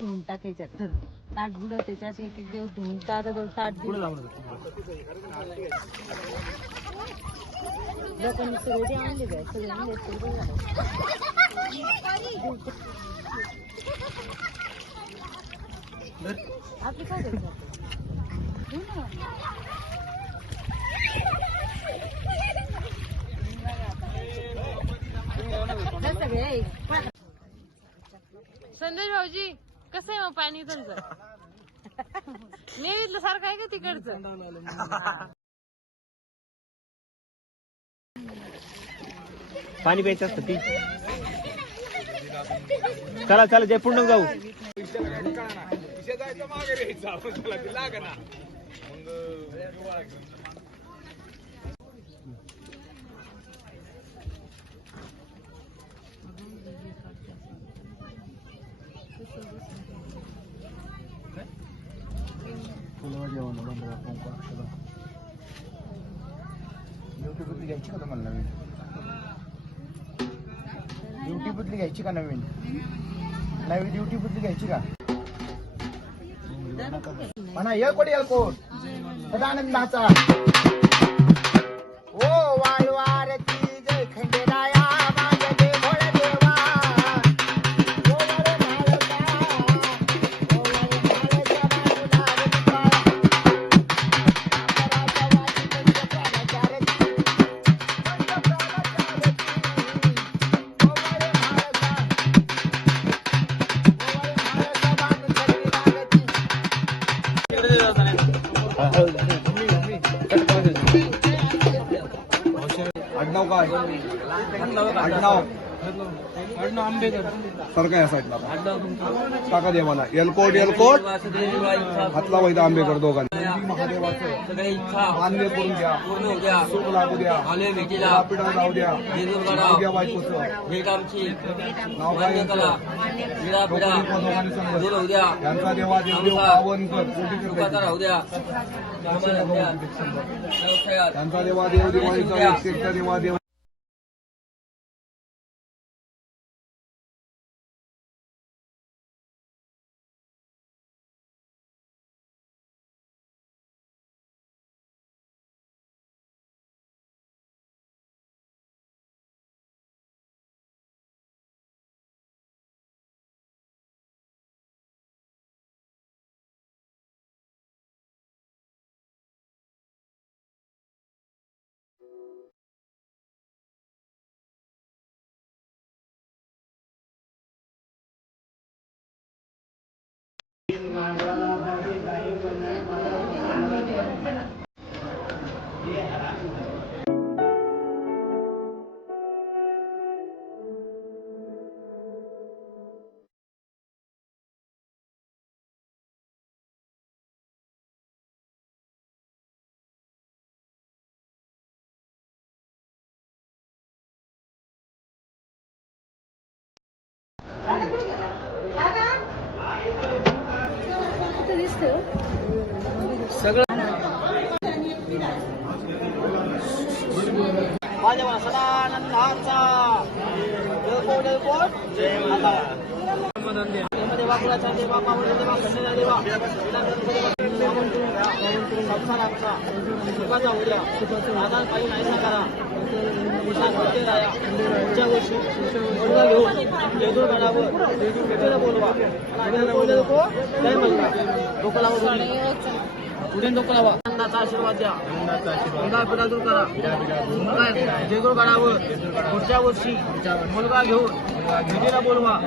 धुवून टाकायच्यात ताट बुडं त्याच्यात एक एक दिवस धुवून ताट लोकांनी सगळे आणले काय सगळे आणले आपली काय करायचं संदेश भाऊजी कसं आहे मग पाणी तुमचं नेवीतलं सारखं आहे का तिकडचं पाणी प्यायचं असतं ती चला चला जय पूर्ण जाऊ ड्युटी घ्यायची का तुम्हाला नवीन ड्युटी बदली घ्यायची का नवीन नवी ड्युटी बदली घ्यायची का म्हणा येळकोट येळकोट सदानंदाचा ओ वाळवारती जय खंडेराया माझ्या देवळ देवा आडनाव काय आडनाव आंबेकर तर काय साईडला टाका देवाला एलकोट एलकोट हातला वैदा आंबेकर दोघांनी महादेवाचं मान्य करून द्या सुख लागू द्या पिढा जाऊ द्या नाव द्या बायकोचं नाव काय यांचा देवा देव पावन कर त्यांचा देवा देव दिवाळीचा एकटा देवा देव माझ्या सदानंदाचा देवा कुलाचा देवा पावन देवा खंडेला देवा संसाराचा सुखाचा उद्या आधार काही नाहीसा करा पुढच्या वर्षी घेऊन जेजूरगडावर बोलवा जय मल्ला डोकं लावा पुढे डोकं लावा आनंदाचा आशीर्वाद द्या मुलगा पिढा दूर करा जेजूरगडावर पुढच्या वर्षी मुलगा घेऊन भेटीला बोलवा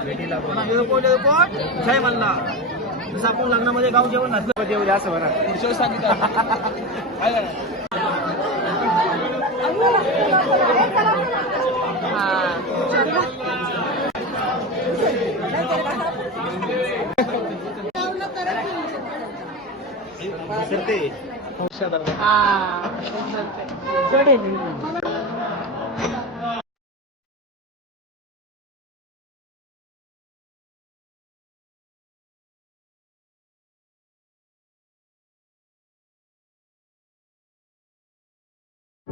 जय मल्ला जसं आपण लग्नामध्ये गाव जेवण नसलं जेवढे असं बघा पुढच्या सांगितलं सरते हा